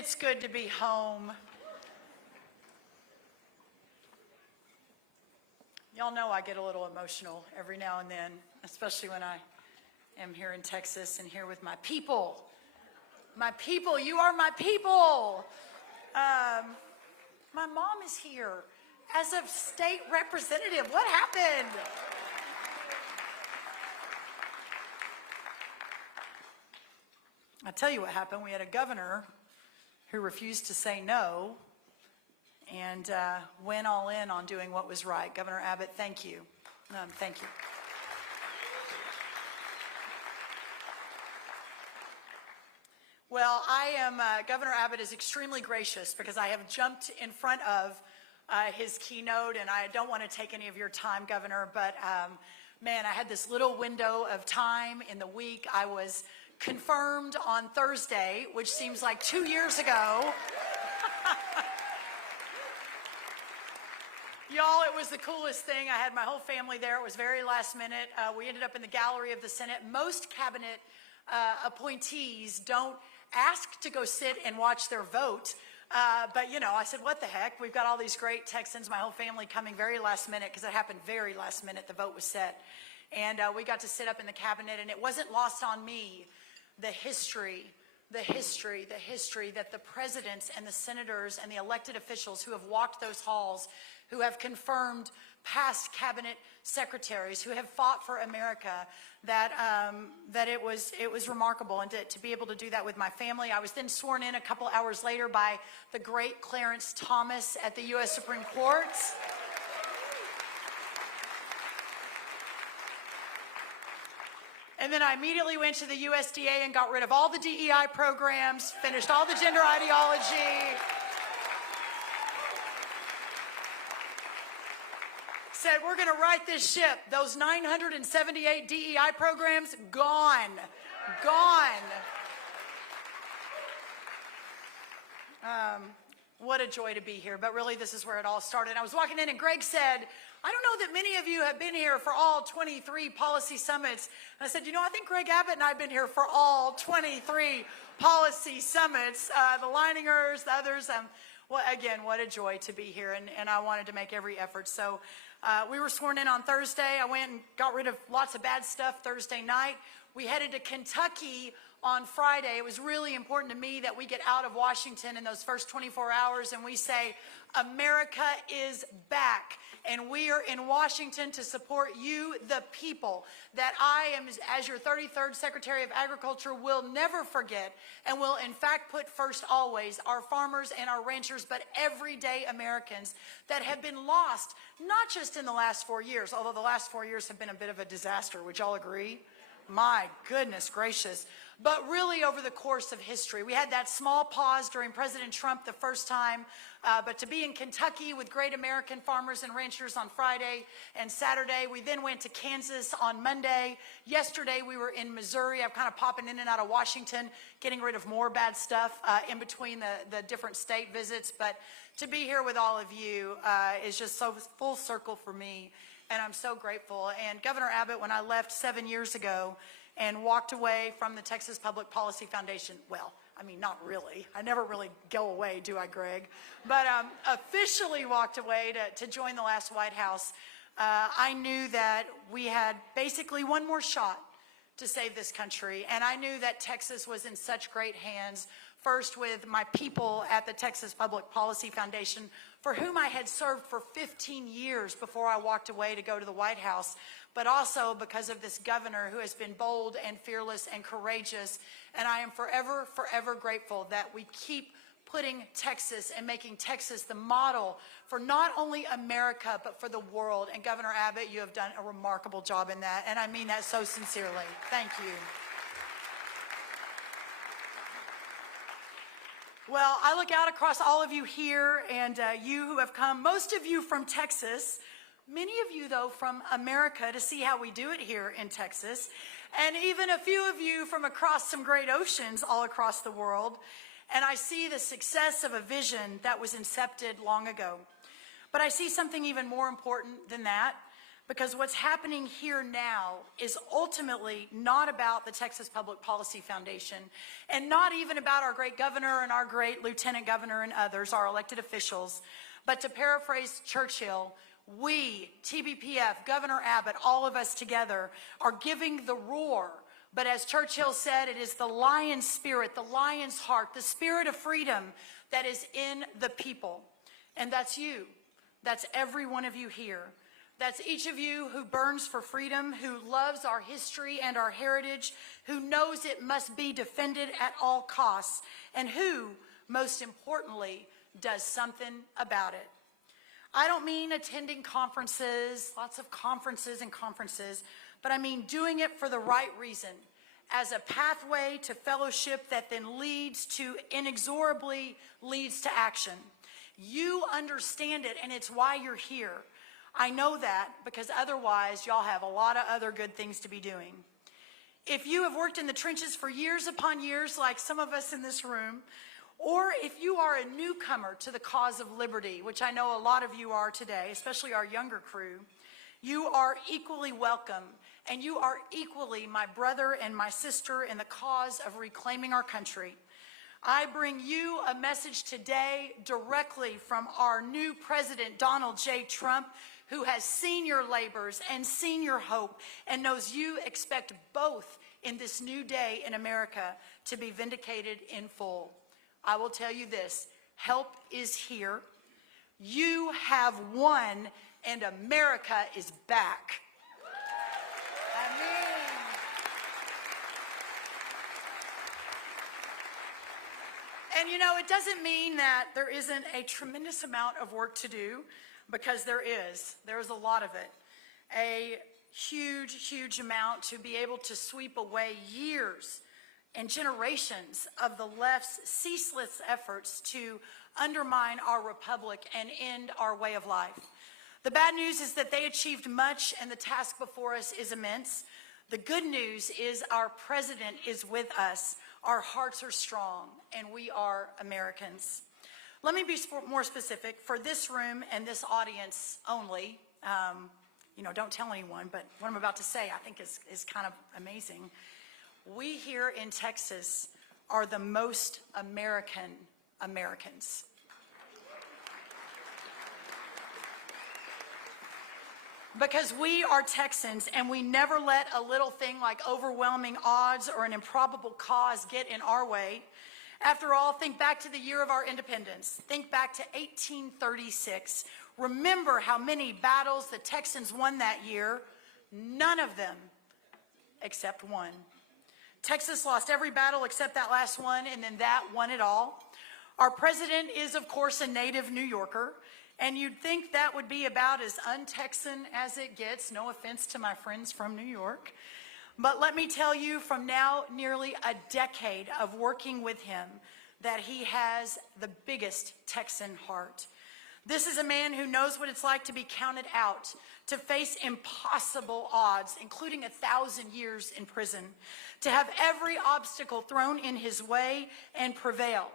It's good to be home. Y'all know I get a little emotional every now and then, especially when I am here in Texas and here with my people. My people, you are my people. My mom is here as a state representative. What happened? I'll tell you what happened. We had a governor who refused to say no and went all in on doing what was right. Governor Abbott, thank you. Thank you. Well, Governor Abbott is extremely gracious because I have jumped in front of his keynote, and I don't want to take any of your time, Governor, but man, I had this little window of time in the week. I was confirmed on Thursday, which seems like 2 years ago. Y'all, it was the coolest thing. I had my whole family there. It was very last minute. We ended up in the gallery of the Senate. Most cabinet appointees don't ask to go sit and watch their vote. But, you know, I said, what the heck? We've got all these great Texans, my whole family coming very last minute because it happened very last minute. The vote was set. And we got to sit up in the cabinet, and it wasn't lost on me the history that the presidents and the senators and the elected officials who have walked those halls, who have confirmed past cabinet secretaries, who have fought for America, that it was remarkable. And to be able to do that with my family. I was then sworn in a couple hours later by the great Clarence Thomas at the U.S. Supreme Court. And then I immediately went to the USDA and got rid of all the DEI programs, finished all the gender ideology. Said, we're going to right this ship. Those 978 DEI programs, gone. What a joy to be here. But really, this is where it all started. I was walking in, and Greg said, I don't know that many of you have been here for all 23 policy summits. And I said, you know, I think Greg Abbott and I have been here for all 23 policy summits. The Liningers, the others. Well, again, what a joy to be here. And I wanted to make every effort. So we were sworn in on Thursday. I went and got rid of lots of bad stuff Thursday night. We headed to Kentucky on Friday. It was really important to me that we get out of Washington in those first 24 hours and we say, America is back. And we are in Washington to support you, the people, that I am, as your 33rd Secretary of Agriculture, will never forget and will in fact put first always our farmers and our ranchers, but everyday Americans that have been lost, not just in the last 4 years, although the last 4 years have been a bit of a disaster. Would y'all agree? My goodness gracious. But really over the course of history. We had that small pause during President Trump the first time, but to be in Kentucky with great American farmers and ranchers on Friday and Saturday. We then went to Kansas on Monday. Yesterday we were in Missouri. I'm kind of popping in and out of Washington, getting rid of more bad stuff in between the different state visits. But to be here with all of you is just so full circle for me. And I'm so grateful. And Governor Abbott, when I left 7 years ago and walked away from the Texas Public Policy Foundation, well, I mean, not really. I never really go away, do I, Greg? But officially walked away to join the last White House. I knew that we had basically one more shot to save this country. And I knew that Texas was in such great hands, first with my people at the Texas Public Policy Foundation, for whom I had served for 15 years before I walked away to go to the White House, but also because of this governor who has been bold and fearless and courageous. And I am forever, forever grateful that we keep putting Texas and making Texas the model for not only America, but for the world. And Governor Abbott, you have done a remarkable job in that. And I mean that so sincerely. Thank you. Well, I look out across all of you here and you who have come, most of you from Texas, many of you, though, from America to see how we do it here in Texas, and even a few of you from across some great oceans all across the world. And I see the success of a vision that was incepted long ago. But I see something even more important than that, because what's happening here now is ultimately not about the Texas Public Policy Foundation and not even about our great governor and our great lieutenant governor and others, our elected officials. But to paraphrase Churchill, we, TBPF, Governor Abbott, all of us together are giving the roar. But as Churchill said, it is the lion's spirit, the lion's heart, the spirit of freedom that is in the people. And that's you. That's every one of you here. That's each of you who burns for freedom, who loves our history and our heritage, who knows it must be defended at all costs, and who, most importantly, does something about it. I don't mean attending conferences, lots of conferences and conferences, but I mean doing it for the right reason, as a pathway to fellowship that then inexorably leads to action. You understand it, and it's why you're here. I know that because otherwise y'all have a lot of other good things to be doing. If you have worked in the trenches for years upon years, like some of us in this room, or if you are a newcomer to the cause of liberty, which I know a lot of you are today, especially our younger crew, you are equally welcome, and you are equally my brother and my sister in the cause of reclaiming our country. I bring you a message today directly from our new president, Donald J. Trump, who has seen your labors and seen your hope and knows you expect both in this new day in America to be vindicated in full. I will tell you this, help is here. You have won, and America is back. And you know, it doesn't mean that there isn't a tremendous amount of work to do, because there is. There's a lot of it. A huge, huge amount to be able to sweep away years and generations of the left's ceaseless efforts to undermine our republic and end our way of life. The bad news is that they achieved much, and the task before us is immense. The good news is our president is with us. Our hearts are strong, and we are Americans. Let me be more specific for this room and this audience only. Don't tell anyone, but what I'm about to say I think is kind of amazing. We here in Texas are the most American Americans. Because we are Texans, and we never let a little thing like overwhelming odds or an improbable cause get in our way. After all, think back to the year of our independence. Think back to 1836. Remember how many battles the Texans won that year. None of them except one. Texas lost every battle except that last one, and then that won it all. Our president is, of course, a native New Yorker, and you'd think that would be about as un-Texan as it gets. No offense to my friends from New York. But let me tell you, from now nearly a decade of working with him, that he has the biggest Texan heart. This is a man who knows what it's like to be counted out, to face impossible odds, including 1,000 years in prison, to have every obstacle thrown in his way and prevail.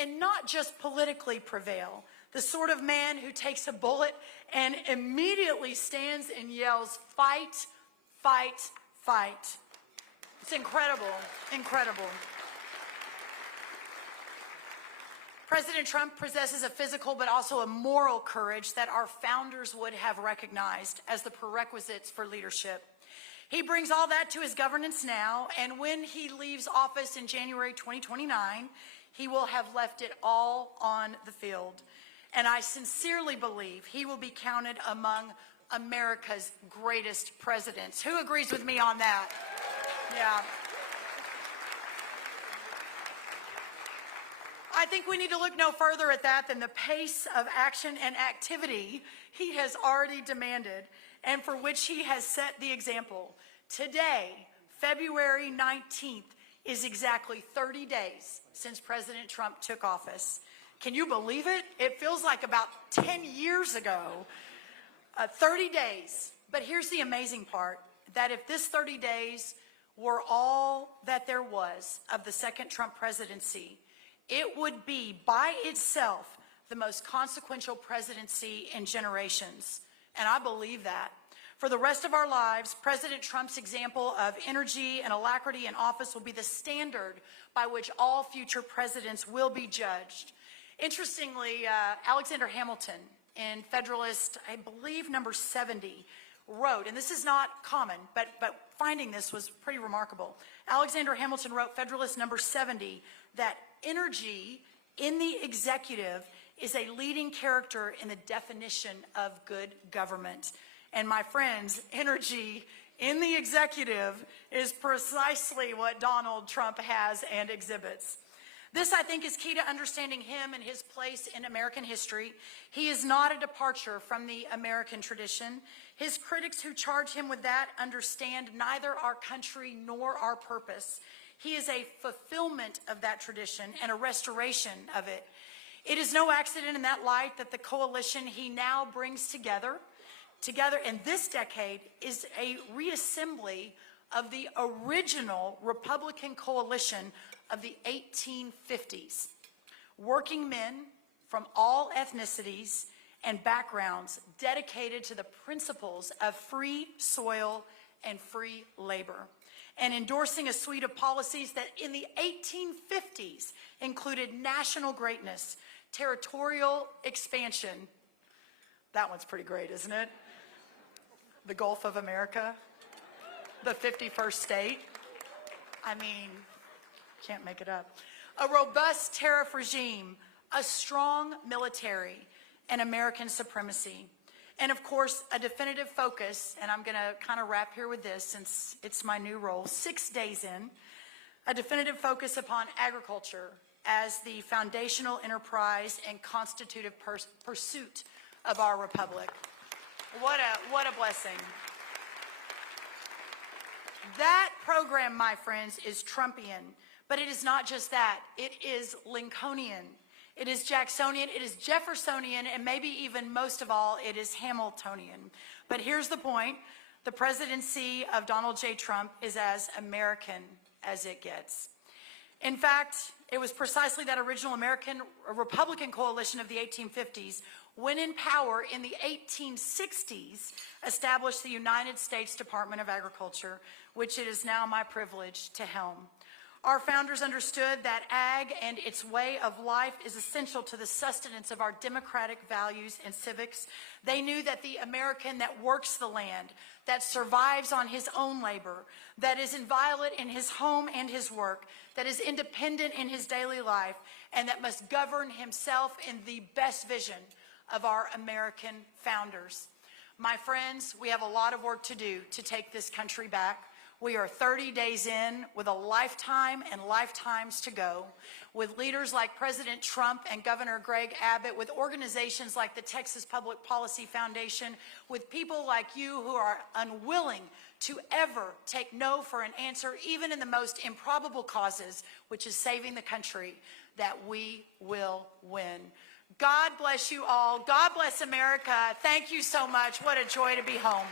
And not just politically prevail, the sort of man who takes a bullet and immediately stands and yells, "Fight, fight, fight." It's incredible, incredible. President Trump possesses a physical but also a moral courage that our founders would have recognized as the prerequisites for leadership. He brings all that to his governance now, and when he leaves office in January 2029, he will have left it all on the field. And I sincerely believe he will be counted among America's greatest presidents. Who agrees with me on that? Yeah. I think we need to look no further at that than the pace of action and activity he has already demanded, and for which he has set the example. Today, February 19th, is exactly 30 days since President Trump took office. Can you believe it? It feels like about 10 years ago. 30 days. But here's the amazing part, that if this 30 days were all that there was of the second Trump presidency, it would be by itself the most consequential presidency in generations. And I believe that. For the rest of our lives, President Trump's example of energy and alacrity in office will be the standard by which all future presidents will be judged. Interestingly, Alexander Hamilton in Federalist, I believe, number 70, wrote, and this is not common, but finding this was pretty remarkable. Alexander Hamilton wrote, Federalist number 70, that energy in the executive is a leading character in the definition of good government. And my friends, energy in the executive is precisely what Donald Trump has and exhibits. This, I think, is key to understanding him and his place in American history. He is not a departure from the American tradition. His critics who charge him with that understand neither our country nor our purpose. He is a fulfillment of that tradition and a restoration of it. It is no accident in that light that the coalition he now brings together in this decade is a reassembly of the original Republican coalition of the 1850s. Working men from all ethnicities and backgrounds dedicated to the principles of free soil and free labor, and endorsing a suite of policies that in the 1850s included national greatness, territorial expansion. That one's pretty great, isn't it? The Gulf of America, the 51st state. I mean, can't make it up. A robust tariff regime, a strong military, and American supremacy. And of course, a definitive focus, and I'm going to kind of wrap here with this since it's my new role, 6 days in, a definitive focus upon agriculture as the foundational enterprise and constitutive pursuit of our republic. What a blessing. That program, my friends, is Trumpian, but it is not just that. It is Lincolnian. It is Jacksonian, it is Jeffersonian, and maybe even most of all, it is Hamiltonian. But here's the point. The presidency of Donald J. Trump is as American as it gets. In fact, it was precisely that original American Republican coalition of the 1850s, when in power in the 1860s, established the United States Department of Agriculture, which it is now my privilege to helm. Our founders understood that ag and its way of life is essential to the sustenance of our democratic values and civics. They knew that the American that works the land, that survives on his own labor, that is inviolate in his home and his work, that is independent in his daily life, and that must govern himself in the best vision of our American founders. My friends, we have a lot of work to do to take this country back. We are 30 days in with a lifetime and lifetimes to go, with leaders like President Trump and Governor Greg Abbott, with organizations like the Texas Public Policy Foundation, with people like you who are unwilling to ever take no for an answer, even in the most improbable causes, which is saving the country, that we will win. God bless you all. God bless America. Thank you so much. What a joy to be home.